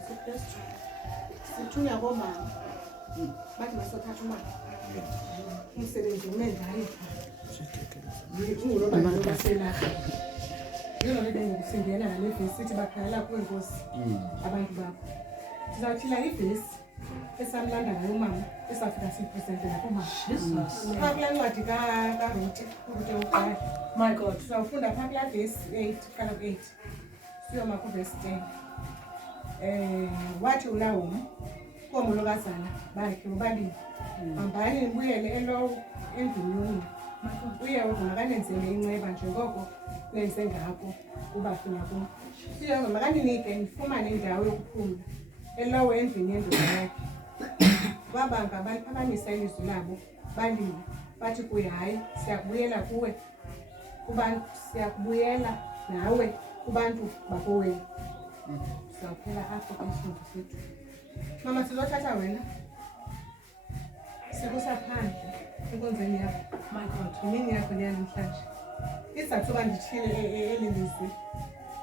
Yesu Kristu sithunya komama bathi masothatha umama umsebenzi umenzayo ungulo bantu baselapha yona le bengisingena ngale vesithi bakhala kwenkosi abantu bakho sizawuthila ivesi esamlanda ngayo umama esafika sipresente lapho umama phaa kulaa ncwadi kaRuthi uRuthi yokuqala. My God, sizawufunda phaa kulaa vesi 8 kala 8 siyoma kuvesi 10. Wathi uNawomi koomolokazana bakhe bobabili hambani nibuyele elowo endlini yomnye uyehova makanenzele inceba njengoko nenze ngako kubafunya kum. Uyehova makaninike nifumane indawo yokuphumla elowo endlini yendoda yakhe. Babanga baliphakamisa ilizwi labo balile bathi kuye hayi siyakubuyela kuwe kubantu siyakubuyela nawe kubantu bakowenu. Sizawuphela apho kwisifundo sethu. Mama sizothatha wena sikusaphandle enkonzweni yakho. My God, imini yakho leya namhlanje. Isizathu uba ndithile eli lizwi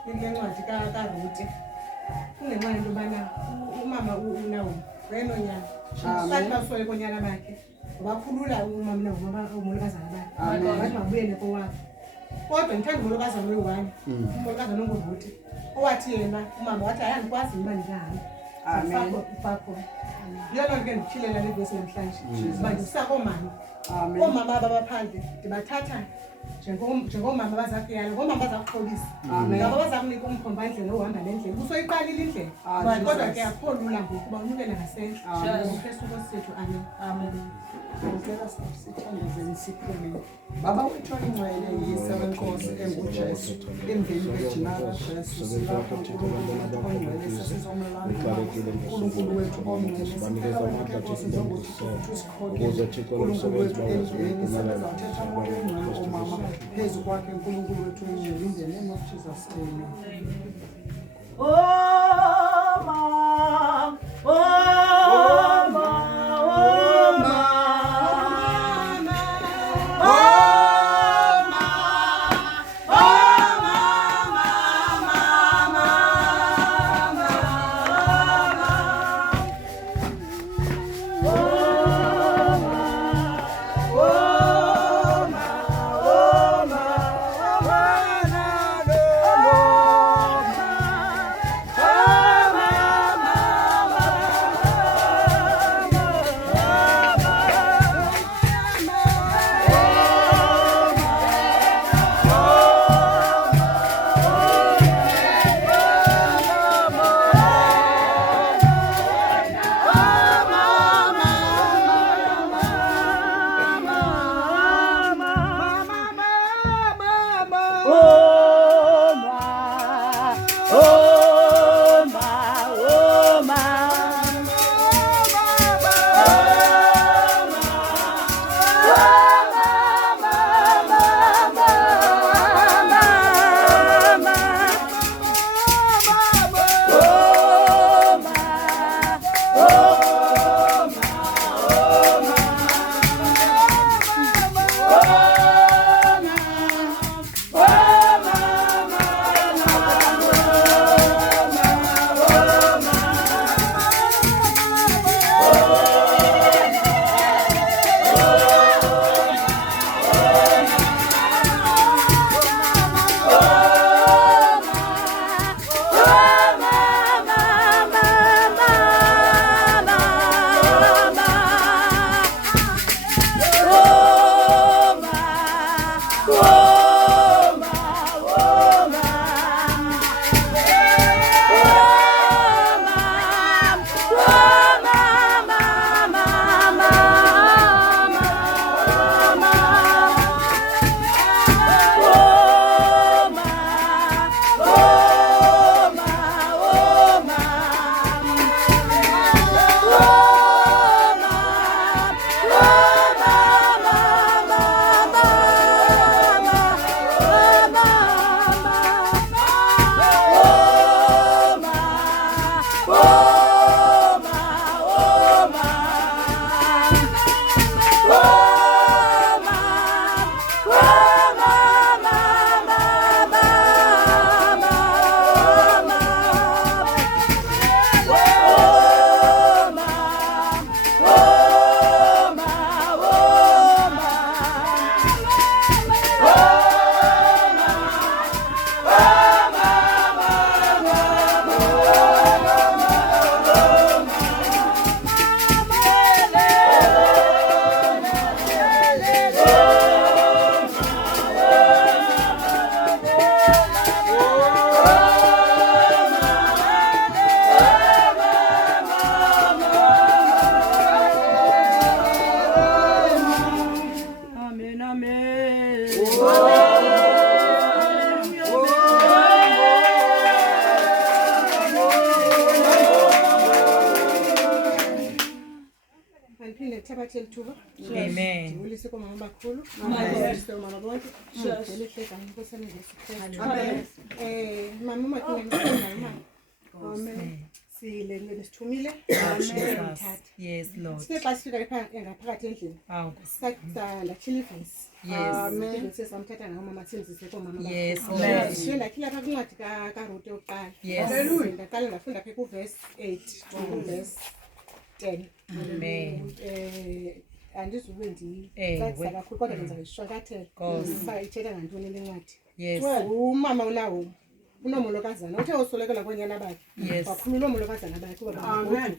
ile ncwadi kaRuthi kungenxa yento yobana umama uNawomi wenonyana bathi basole konyana bakhe wabakhulula umama Nawomi umolokazana bakhe bathi mabuyele kowabo. Kodwa ndithanda umolokazana oyi-1 umolokazana onguRuthi owathi yena umama wathi hayi andikwazi uba ndingahamba ufakho. Yiyo loo nto ke ndithilela le vesi namhlanje uba ndisa koomama oomama ababaphandle ndibathatha njengoomama abaza kuyala ngoomama baza kuxolisa ngabo baza kunika umkhombandlela ohamba le ndlela usoyiqalile indlela kodwa ke akho lula ngokuba unyukela ngasentla ngokrestu Nkosi sethu. Amen. Ngicela sithandazeni siphele. Baba wethu oyingcwele yiseven Nkosi enguJesu emveni kwejinala Jesu silapho uNkulunkulu oyingcwele sesizomelana uNkulunkulu wethu omngcwele siphela wonke Nkosi njengokuthi sikhokhe uNkulunkulu wethu endlini sebezawuthetha moya oyingcwele omama phezu kwakhe uNkulunkulu wethu oyingcwele in the name of Jesus. Amen. Oh mama, oh mama, ngithabathe lithuba. Amen. Ngibulise komama abakhulu. Ngibulise omama bonke. Ngelihleka ngikosana ngesiKristu. Amen. Mama umathina mama. Amen. Sile nesithumile. Amen. Yes, Lord. Sixa sifika ngaphakathi endlini. Awu. Sakuqala chilivisi. Yes. Amen. Sesamthatha ngawo mama senzise komama. Yes, Lord. Sifunda khila pha kwincwadi kaRute yokuqala. Yes. Hallelujah. Ndaqala ndafunda phe kuverse 8 to verse 10. Amen. Andizube ndicacisa kakhulu kodwa ndenza ngishwankathela. Uba ithetha ngantoni le ncwadi. Yes. Umama ulawo unomolokazana uthe usolekela konyana bakhe. Wakhulula umolokazana bakhe kuba Amen.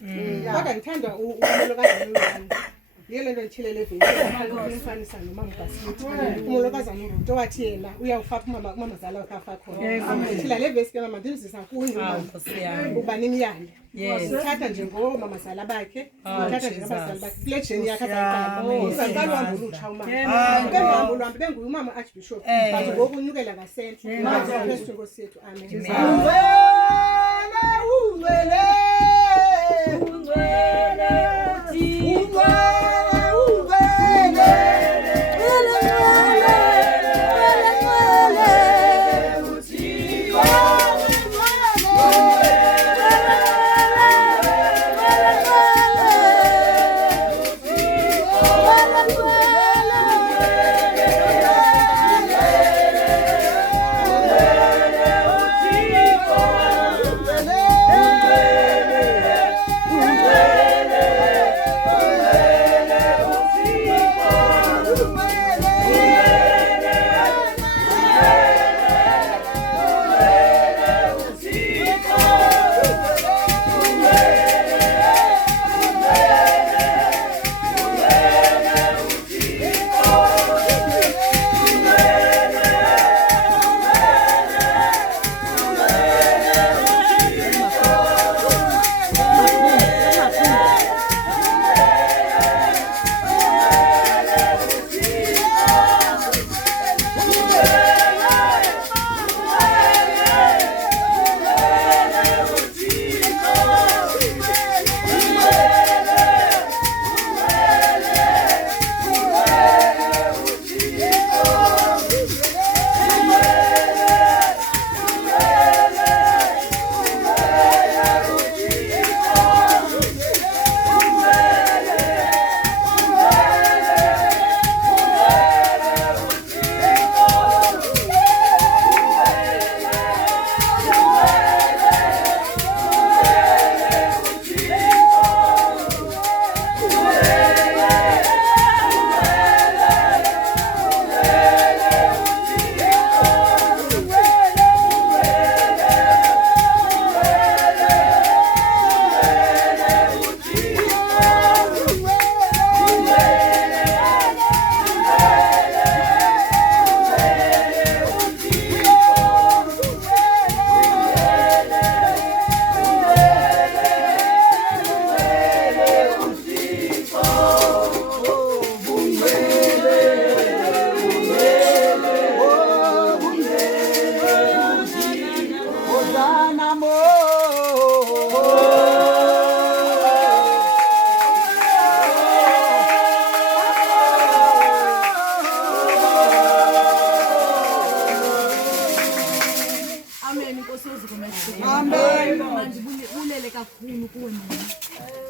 kodwa ngithanda umolokazana lo. Yele nto ndithilele vele umfanisa nomama Baskiti. Umolokazana uRute wathi yena uyawufapha umama zala wakhe khona. Thila le verse ke mama ndimzisa kuyo uba nimyale. Uthatha nje ngomama zala bakhe, uthatha nje ngabazali bakhe. Kule jeni yakhe azaqala. Uzaqala uhambo olutsha umama. Ke uhambo lwami benguye umama Archbishop. But ngoku unyukela ngasenhle. Kristu Nkosi yethu. Amen.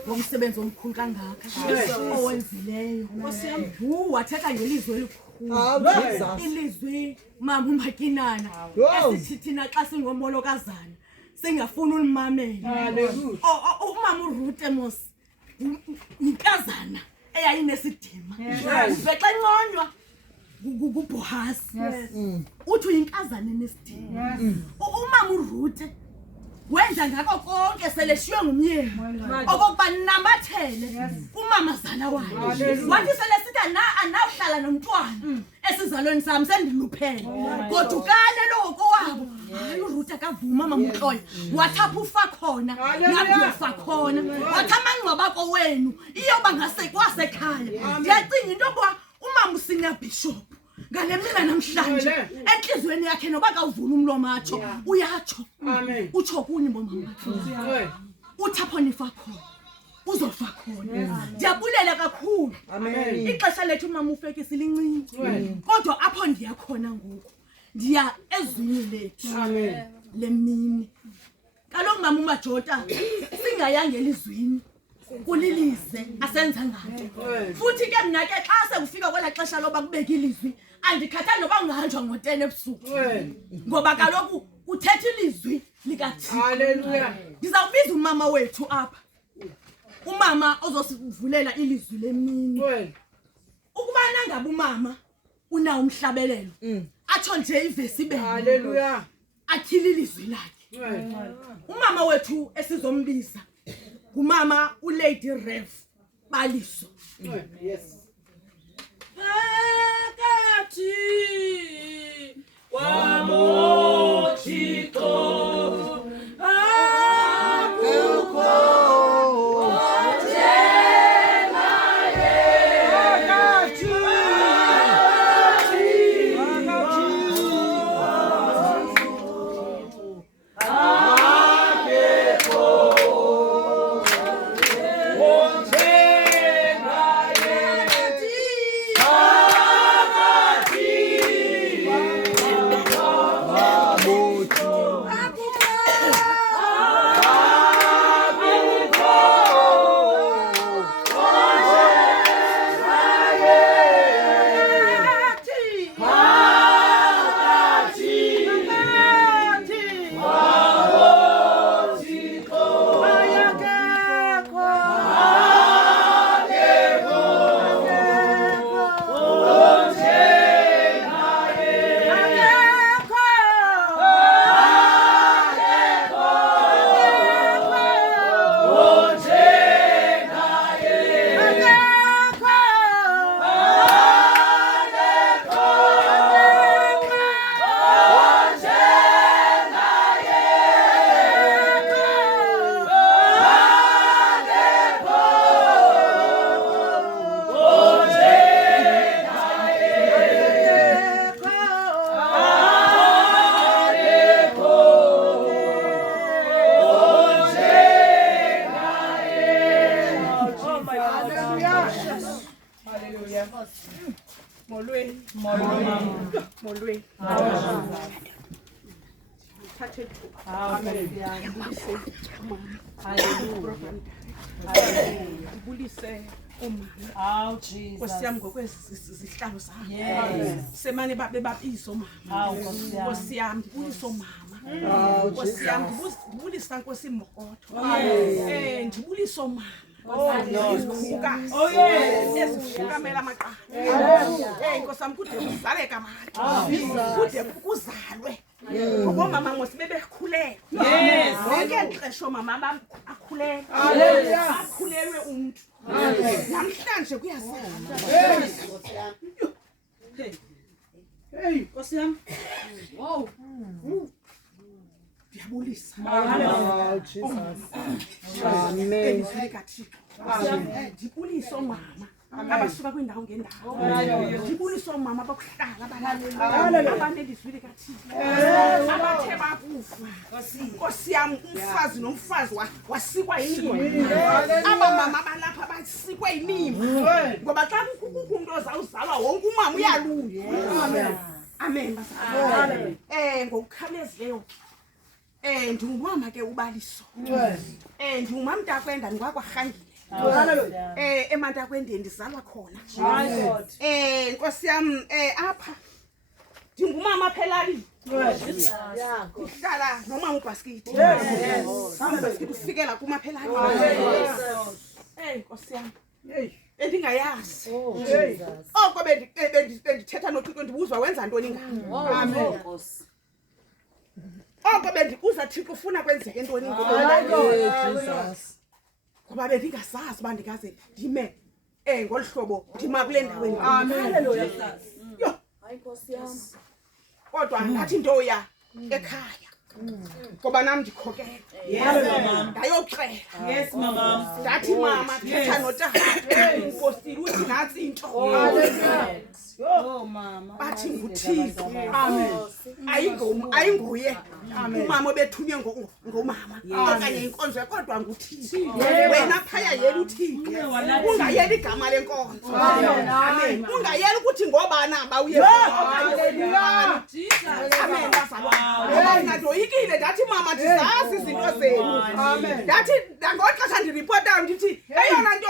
Ngomsebenzi omkhulu kangaka owenzileyo wathetha ngelizwi elikhulu ilizwi mama uMakinana esithi thina xa singomolokazana singafuna ulimamela umama uRute mos inkazana eyayinesidima vexa inconywa nguBohasi uthi uyinkazana enesidima umama uRute wenza ngako konke seleshiywe ngumyeni okokuba namathele umamazala wakhe wathi selesithi anawuhlala nomntwana esizalweni sami sendiluphele godukane lokho wabo hayi uRute akavuma mamxoya wathapha ufa khona nakufa khona wathi amangcwaba kowenu iyoba ngasekwasekhaya ndiyacinga into yokuba umama uSenior Bishop ngale mina namhlanje enhlizweni yakhe noba kawuvula umlomo atsho uyatsho utsho kuni bomama uthapho nifa khona uzofa khona ndiyabulela kakhulu Amen. Ixesha lethu mama ufeke silincinci. Kodwa apho ndiya khona ngoku. Ndiya ezwini lethu. Amen. Lemini. Kaloku mama uMajota singayanga elizwini. Kulilize asenza ngathi. Futhi ke mina ke xa sekufika kwela xesha loba kubeka ilizwi andikhathali noba ungahanjwa ngo10 ebusuku. Ngoba kaloku uthetha ilizwi likaThixo. Hallelujah. Ndizawubiza umama wethu apha. Umama ozosivulela ilizwi lemini. Ukuba nangabe umama una umhlabelelo. Atsho nje ivesi ibe. Hallelujah. Akhila ilizwi lakhe. Umama wethu esizombiza umama uLady Rev Baliso. Yes. Phakathi kwamothixo akukho othenaye. Molweni. Thathe Ndibulise umama. Nkosi yami ngokwesihlalo sami. Semane babe babizo mama. Nkosi yami ndibulise umama. Nkosi yami ndibulisa Nkosi Mokotho. Ndibulise umama. Ezifukamela amaqanda. Nkosi yami kude kuzaleke abantu. Kude kuzalwe. Ngoba mama ngosibe bekhulelwe. Wonke ixesha mama bam akhulelwe. Akhulelwe umuntu. Namhlanje kuyasema. Hey, Nkosi yami. Wow. Ndiyabulisa. Oh Jesus. Amen. Ndibulisa omama abasuka kwindawo ngendawo. Ndibulisa omama abakuhlala abanelizwi likaThixo. Abathe bakufa. Nkosi yami umfazi nomfazi wasikwa yinini. Abamama balapha basikwe yinini. Ngoba xa kukho umuntu ozawuzalwa wonke umama uyalunga. Amen. Ngokukhamezileyo ndingumama ke uBaliso. Ndingumama mntakwenda ngwakwarhangile. Emantakwendeni ndizalwa khona. Nkosi yami apha ndingumama phelali. Ndihlala nomama uBaskiti. Baskiti ufikela kuma phelali. Nkosi yami. Endingayazi. Oko bendithetha noThixo ndibuzwa wenza ntoni ngami. Amen. Oko bendibuza Thixo ufuna kwenzeke ntoni Jesus. Ngoba bendingasazi uba ndingaze ndime ngolu hlobo ndima kule ndaweni. Yo. Hayi Nkosi yami. Kodwa ngathi ndoya ekhaya. Ngoba nami ndikhokele. Ndayoxela. Yes mama. Ndathi mama thetha notata. Nkosi uthi natsi into. Oh mama. Bathi nguThixo. Amen. Ayinguye umama obethunywe ngomama okanye inkonzo kodwa nguThixo wena phaya yena uThixo ungayeli igama lenkonzo amen ungayeli ukuthi ngobana abawuye amen bazalwane ngadoyikile ndathi mama ndizazi izinto zenu ndathi ngoxesha ndiripota ndithi eyona nto